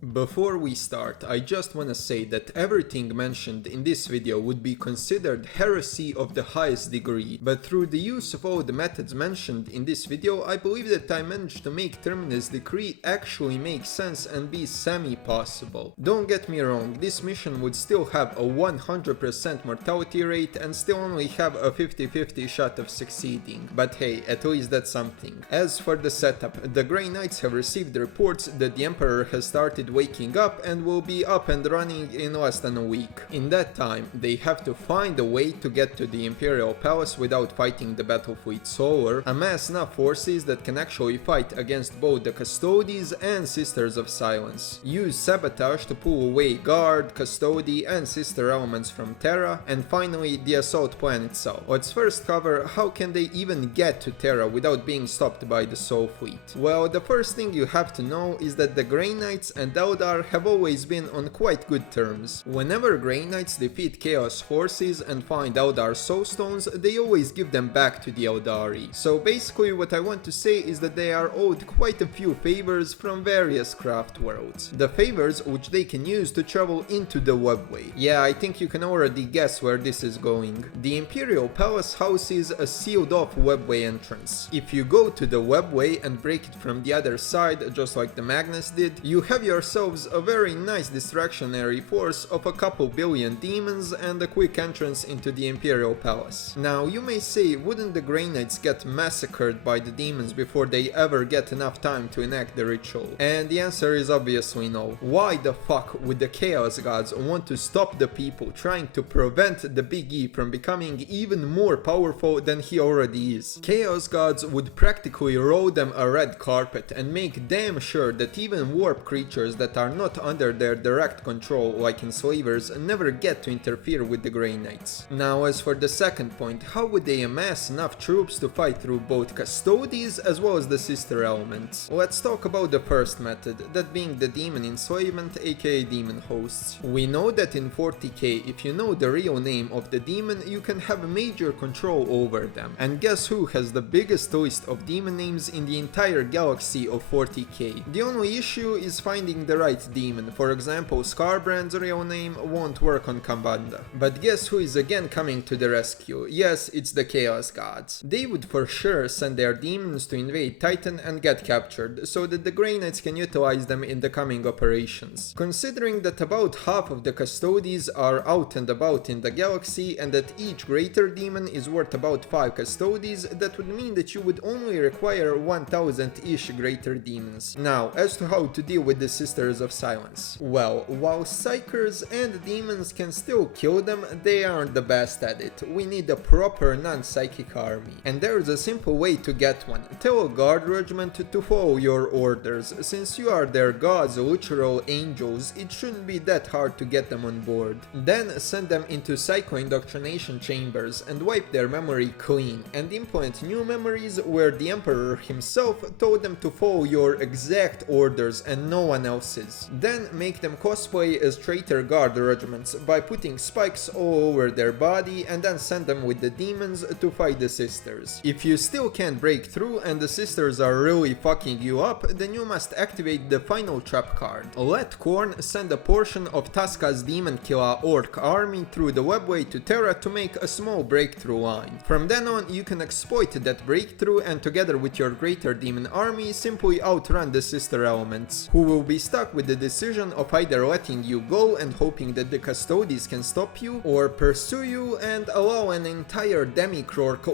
Before we start, I just wanna say that everything mentioned in this video would be considered heresy of the highest degree, but through the use of all the methods mentioned in this video, I believe that I managed to make Terminus decree actually make sense and be semi-possible. Don't get me wrong, this mission would still have a 100% mortality rate and still only have a 50-50 shot of succeeding, but hey, at least that's something. As for the setup, the Grey Knights have received reports that the Emperor has started waking up and will be up and running in less than a week. In that time, they have to find a way to get to the Imperial Palace without fighting the Battle Fleet Solar, amass enough forces that can actually fight against both the Custodies and Sisters of Silence, use sabotage to pull away Guard, Custody and Sister elements from Terra, and finally the assault plan itself. Let's first cover how can they even get to Terra without being stopped by the Soul Fleet. Well, the first thing you have to know is that the Grey Knights and Eldar have always been on quite good terms. Whenever Grey Knights defeat Chaos forces and find Eldar Soul Stones, they always give them back to the Eldari. So basically what I want to say is that they are owed quite a few favors from various craft worlds. The favors which they can use to travel into the webway. Yeah, I think you can already guess where this is going. The Imperial Palace houses a sealed off webway entrance. If you go to the webway and break it from the other side, just like the Magnus did, you have yourselves a very nice distractionary force of a couple billion demons and a quick entrance into the Imperial Palace. Now you may say, wouldn't the Grey Knights get massacred by the demons before they ever get enough time to enact the ritual? And the answer is obviously no. Why the fuck would the Chaos Gods want to stop the people trying to prevent the Big E from becoming even more powerful than he already is? Chaos Gods would practically roll them a red carpet and make damn sure that even warp creatures that are not under their direct control, like enslavers, never get to interfere with the Grey Knights. Now, as for the second point, how would they amass enough troops to fight through both Custodies as well as the sister elements? Let's talk about the first method, that being the demon enslavement, aka demon hosts. We know that in 40k, if you know the real name of the demon, you can have major control over them. And guess who has the biggest list of demon names in the entire galaxy of 40k? The only issue is finding the right demon. For example, Scarbrand's real name won't work on Kambanda. But guess who is again coming to the rescue? Yes, it's the Chaos Gods. They would for sure send their demons to invade Titan and get captured, so that the Grey Knights can utilize them in the coming operations. Considering that about half of the Custodies are out and about in the galaxy, and that each greater demon is worth about 5 Custodies, that would mean that you would only require 1000-ish greater demons. Now, as to how to deal with the Sisters of Silence. Well, while Psychers and demons can still kill them, they aren't the best at it. We need a proper non-psychic army. And there's a simple way to get one. Tell a guard regiment to follow your orders. Since you are their gods, literal angels, it shouldn't be that hard to get them on board. Then send them into psycho-indoctrination chambers and wipe their memory clean, and implant new memories where the Emperor himself told them to follow your exact orders and no one else's. Then make them cosplay as traitor guard regiments by putting spikes all over their body, and then send them with the demons to fight the sisters. If you still can't break through and the sisters are really fucking you up, then you must activate the final trap card. Let Khorne send a portion of Taska's demon killer orc army through the webway to Terra to make a small breakthrough line. From then on, you can exploit that breakthrough and together with your greater demon army simply outrun the sister elements, who will be stuck with the decision of either letting you go and hoping that the Custodies can stop you, or pursue you and allow an entire Demi-Krork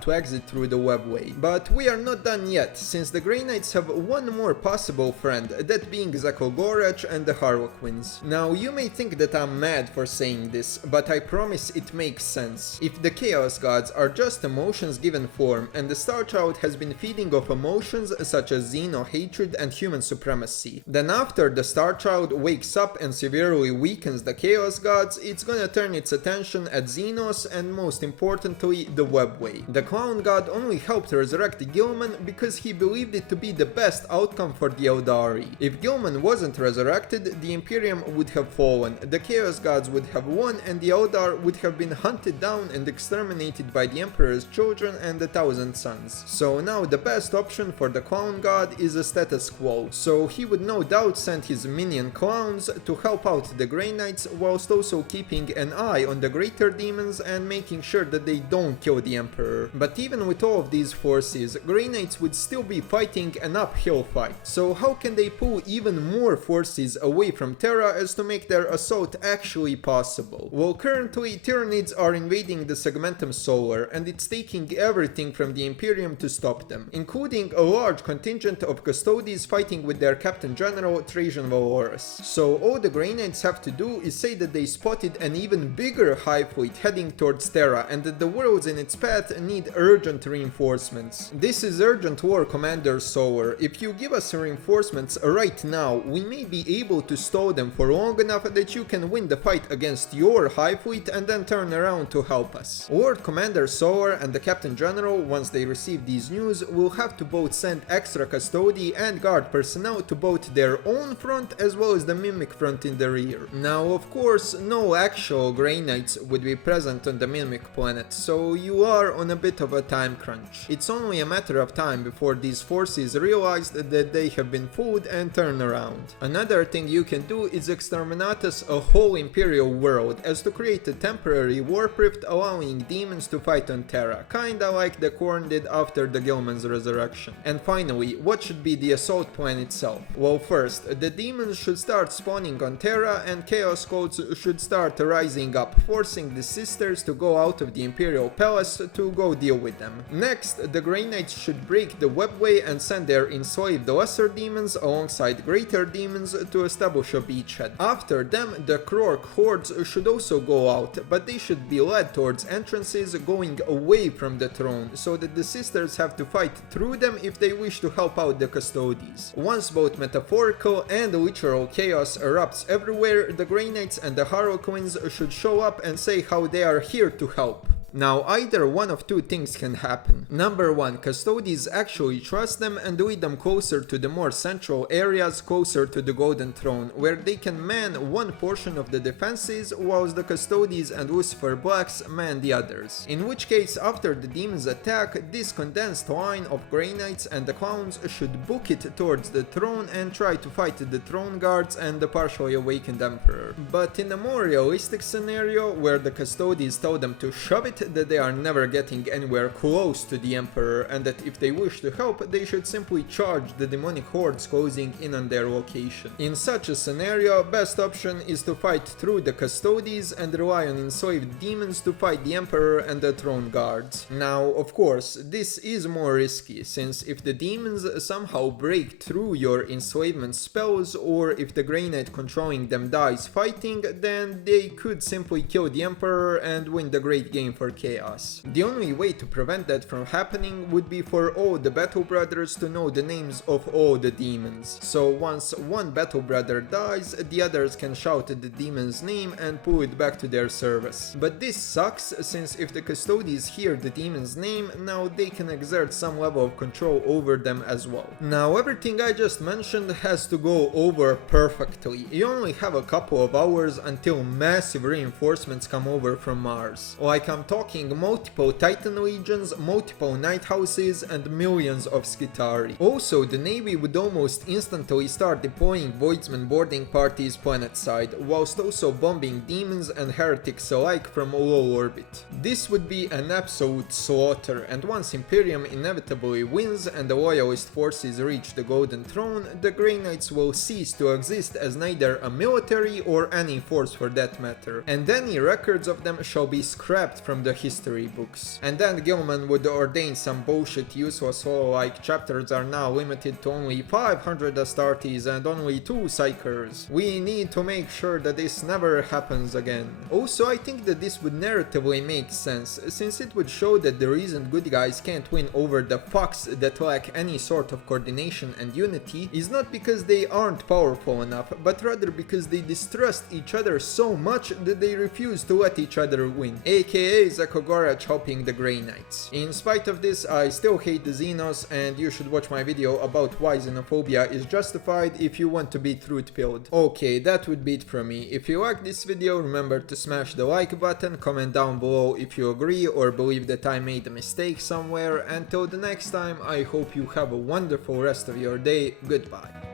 to exit through the webway. But we are not done yet, since the Grey Knights have one more possible friend, that being Zakogorach and the Harlequins. Now you may think that I'm mad for saying this, but I promise it makes sense. If the Chaos Gods are just emotions given form, and the Star Child has been feeding off emotions such as Xeno hatred and human supremacy, then after the Star Child wakes up and severely weakens the Chaos Gods, it's gonna turn its attention at Xenos and most importantly the webway. The Clown God only helped resurrect Gilman because he believed it to be the best outcome for the Eldari. If Gilman wasn't resurrected, the Imperium would have fallen, the Chaos Gods would have won, and the Eldar would have been hunted down and exterminated by the Emperor's children and the Thousand Sons. So now the best option for the Clown God is a status quo, so he would no doubt Scout sent his minion clowns to help out the Grey Knights, whilst also keeping an eye on the greater demons and making sure that they don't kill the Emperor. But even with all of these forces, Grey Knights would still be fighting an uphill fight. So how can they pull even more forces away from Terra as to make their assault actually possible? Well, currently Tyranids are invading the Segmentum Solar, and it's taking everything from the Imperium to stop them, including a large contingent of Custodes fighting with their Captain General Trajan Valorous. So all the Grey Knights have to do is say that they spotted an even bigger hive fleet heading towards Terra and that the worlds in its path need urgent reinforcements. This is urgent war, Commander Solar. If you give us reinforcements right now, we may be able to stall them for long enough that you can win the fight against your hive fleet and then turn around to help us. Lord Commander Solar and the Captain General, once they receive these news, will have to both send extra custody and guard personnel to both their own front as well as the Mimic front in the rear. Now, of course, no actual Grey Knights would be present on the Mimic planet, so you are on a bit of a time crunch. It's only a matter of time before these forces realize that they have been fooled and turn around. Another thing you can do is exterminatus a whole Imperial world, as to create a temporary warp rift allowing demons to fight on Terra, kinda like the Khorne did after the Gilman's resurrection. And finally, what should be the assault plan itself? Well, first, the demons should start spawning on Terra and Chaos Cults should start rising up, forcing the Sisters to go out of the Imperial Palace to go deal with them. Next, the Grey Knights should break the webway and send their enslaved lesser demons alongside greater demons to establish a beachhead. After them, the Krork hordes should also go out, but they should be led towards entrances going away from the throne, so that the Sisters have to fight through them if they wish to help out the Custodes. Once both metaphorical and literal chaos erupts everywhere, the Grey Knights and the Harlequins should show up and say how they are here to help. Now, either one of two things can happen. Number one, Custodes actually trust them and lead them closer to the more central areas closer to the Golden Throne, where they can man one portion of the defenses, whilst the Custodes and Lucifer Blacks man the others. In which case, after the demons attack, this condensed line of Grey Knights and the Clowns should book it towards the throne and try to fight the throne guards and the partially awakened Emperor. But in a more realistic scenario, where the Custodes tell them to shove it, that they are never getting anywhere close to the Emperor, and that if they wish to help, they should simply charge the demonic hordes closing in on their location. In such a scenario, best option is to fight through the Custodes and rely on enslaved demons to fight the Emperor and the throne guards. Now, of course, this is more risky, since if the demons somehow break through your enslavement spells, or if the Grey Knight controlling them dies fighting, then they could simply kill the Emperor and win the great game for Chaos. The only way to prevent that from happening would be for all the Battle Brothers to know the names of all the demons. So once one Battle Brother dies, the others can shout the demon's name and pull it back to their service. But this sucks, since if the Custodes hear the demon's name, now they can exert some level of control over them as well. Now, everything I just mentioned has to go over perfectly. You only have a couple of hours until massive reinforcements come over from Mars. Like, I'm talking multiple Titan legions, multiple Night Houses, and millions of Skitarii. Also, the Navy would almost instantly start deploying Voidsman boarding parties planetside, whilst also bombing demons and heretics alike from low orbit. This would be an absolute slaughter, and once Imperium inevitably wins and the Loyalist forces reach the Golden Throne, the Grey Knights will cease to exist as neither a military or any force for that matter, and any records of them shall be scrapped from the history books. And then Gilman would ordain some bullshit useless law like chapters are now limited to only 500 Astartes and only 2 Psychers. We need to make sure that this never happens again. Also, I think that this would narratively make sense, since it would show that the reason good guys can't win over the fucks that lack any sort of coordination and unity is not because they aren't powerful enough, but rather because they distrust each other so much that they refuse to let each other win, aka Zakogorach helping the Grey Knights. In spite of this, I still hate the Xenos, and you should watch my video about why xenophobia is justified if you want to be truth-pilled. Okay, that would be it from me. If you like this video, remember to smash the like button, comment down below if you agree or believe that I made a mistake somewhere. Until the next time, I hope you have a wonderful rest of your day. Goodbye.